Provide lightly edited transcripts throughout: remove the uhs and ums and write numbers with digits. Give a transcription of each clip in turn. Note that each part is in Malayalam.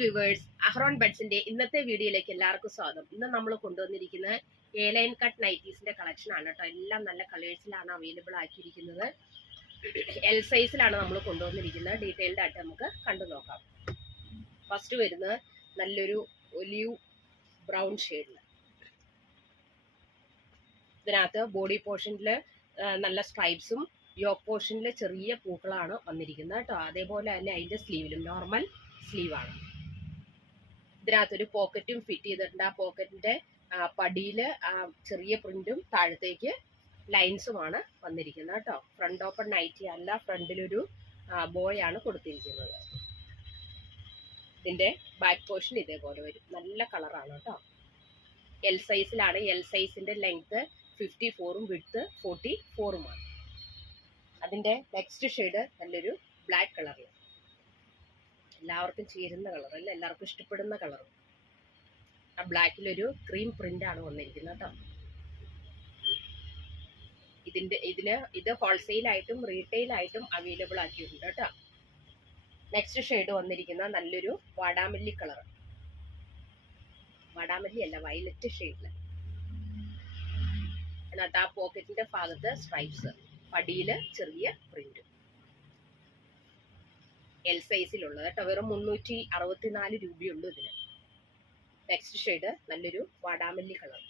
വ്യൂവേഴ്സ്, അഹ്റോൺ ബഡ്സിന്റെ ഇന്നത്തെ വീഡിയോയിലേക്ക് എല്ലാവർക്കും സ്വാഗതം. ഇന്ന് നമ്മൾ കൊണ്ടുവന്നിരിക്കുന്ന എ ലൈൻ കട്ട് നൈറ്റീസിന്റെ കളക്ഷൻ ആണ് കേട്ടോ. എല്ലാം നല്ല കളേഴ്സിലാണ് അവൈലബിൾ ആക്കിയിരിക്കുന്നത്. എൽ സൈസിലാണ് നമ്മൾ കൊണ്ടുവന്നിരിക്കുന്നത്. ഡീറ്റെയിൽഡ് ആയിട്ട് നമുക്ക് കണ്ടു നോക്കാം. ഫസ്റ്റ് വരുന്നത് നല്ലൊരു ഒലിവ് ബ്രൗൺ ഷെയ്ഡിൽ. ഇതിനകത്ത് ബോഡി പോർഷനിൽ നല്ല സ്ട്രൈപ്സും യോക്ക് പോർഷനിൽ ചെറിയ പൂക്കളാണ് വന്നിരിക്കുന്നത് കേട്ടോ. അതേപോലെ തന്നെ അതിൻ്റെ സ്ലീവിലും നോർമൽ സ്ലീവാണ്. ഇതിനകത്തൊരു പോക്കറ്റും ഫിറ്റ് ചെയ്തിട്ടുണ്ട്. ആ പോക്കറ്റിന്റെ പടിയിൽ ചെറിയ പ്രിന്റും താഴത്തേക്ക് ലൈൻസുമാണ് വന്നിരിക്കുന്നത് കേട്ടോ. ഫ്രണ്ട് ഓപ്പൺ നൈറ്റി അല്ല, ഫ്രണ്ടിലൊരു ബോയാണ് കൊടുത്തിരിക്കുന്നത്. ഇതിന്റെ ബാക്ക് പോർഷൻ ഇതേപോലെ വരും. നല്ല കളറാണ് കേട്ടോ. എൽ സൈസിലാണ്. എൽ സൈസിന്റെ ലെങ്ത് 54ഉം വിഡ്ത്ത് 44ഉമാണ്. അതിന്റെ നെക്സ്റ്റ് ഷെയ്ഡ് നല്ലൊരു ബ്ലാക്ക് കളറിൽ, എല്ലാവർക്കും ചേരുന്ന കളർ അല്ല, എല്ലാവർക്കും ഇഷ്ടപ്പെടുന്ന കളറും. ആ ബ്ലാക്കിലൊരു ക്രീം പ്രിന്റ് ആണ് വന്നിരിക്കുന്നത് കേട്ടോ. ഇത് ഹോൾസെയിലായിട്ടും റീറ്റെയിലായിട്ടും അവൈലബിൾ ആക്കിയിട്ടുണ്ട് കേട്ടോ. നെക്സ്റ്റ് ഷെയ്ഡ് വന്നിരിക്കുന്ന നല്ലൊരു വാടാമല്ലി കളർ. വാടാമല്ലി അല്ല, വയലറ്റ് ഷെയ്ഡില്. അതിനകത്ത് ആ പോക്കറ്റിന്റെ ഭാഗത്ത് സ്ട്രൈപ്സ്, പടിയില് ചെറിയ പ്രിന്റും. എൽ സൈസിലുള്ളത് കേട്ടോ. വെറും 364 രൂപയുള്ളൂ ഇതിന്. നെക്സ്റ്റ് ഷെയ്ഡ് നല്ലൊരു വാടാമല്ലി കളർ.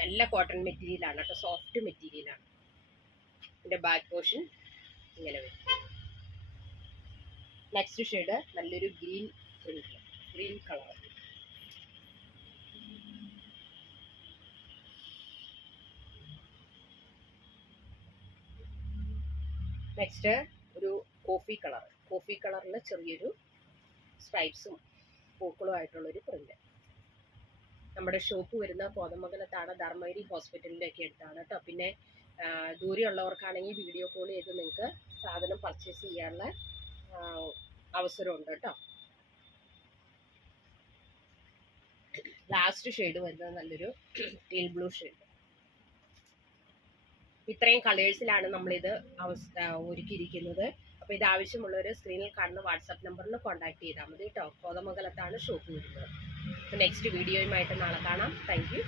നല്ല കോട്ടൺ മെറ്റീരിയലാണ് കേട്ടോ. സോഫ്റ്റ് മെറ്റീരിയലാണ്. ഇതിന്റെ ബാക്ക് പോർഷൻ ഇങ്ങനെ വരും. നെക്സ്റ്റ് ഷെയ്ഡ് നല്ലൊരു ഗ്രീൻ കളർ. നെക്സ്റ്റ് ഒരു കോഫി കളറിൽ ചെറിയൊരു സ്ട്രൈപ്സും പൂക്കളും ആയിട്ടുള്ളൊരു പ്രിന്റ്. നമ്മുടെ ഷോപ്പ് വരുന്ന കോതമംഗലത്താണ്. ധർമ്മഗിരി ഹോസ്പിറ്റലിലേക്ക് അടുത്താണ് കേട്ടോ. പിന്നെ ദൂരെയുള്ളവർക്കാണെങ്കിൽ വീഡിയോ കോൾ ചെയ്ത് നിങ്ങൾക്ക് സാധനം പർച്ചേസ് ചെയ്യാനുള്ള അവസരമുണ്ട് കേട്ടോ. ലാസ്റ്റ് ഷെയ്ഡ് വരുന്നത് നല്ലൊരു ടീൽ ബ്ലൂ ഷെയ്ഡ്. ഇത്രയും കളേഴ്സിലാണ് നമ്മളിത് ഒരുക്കിയിരിക്കുന്നത്. അപ്പോൾ ഇത് ആവശ്യമുള്ളവർ സ്ക്രീനിൽ കാണുന്ന വാട്സാപ്പ് നമ്പറിൽ കോൺടാക്ട് ചെയ്താൽ മതി കേട്ടോ. കോതമംഗലത്താണ് ഷോപ്പ് വരുന്നത്. നെക്സ്റ്റ് വീഡിയോയുമായിട്ട് നാളെ കാണാം. Thank you.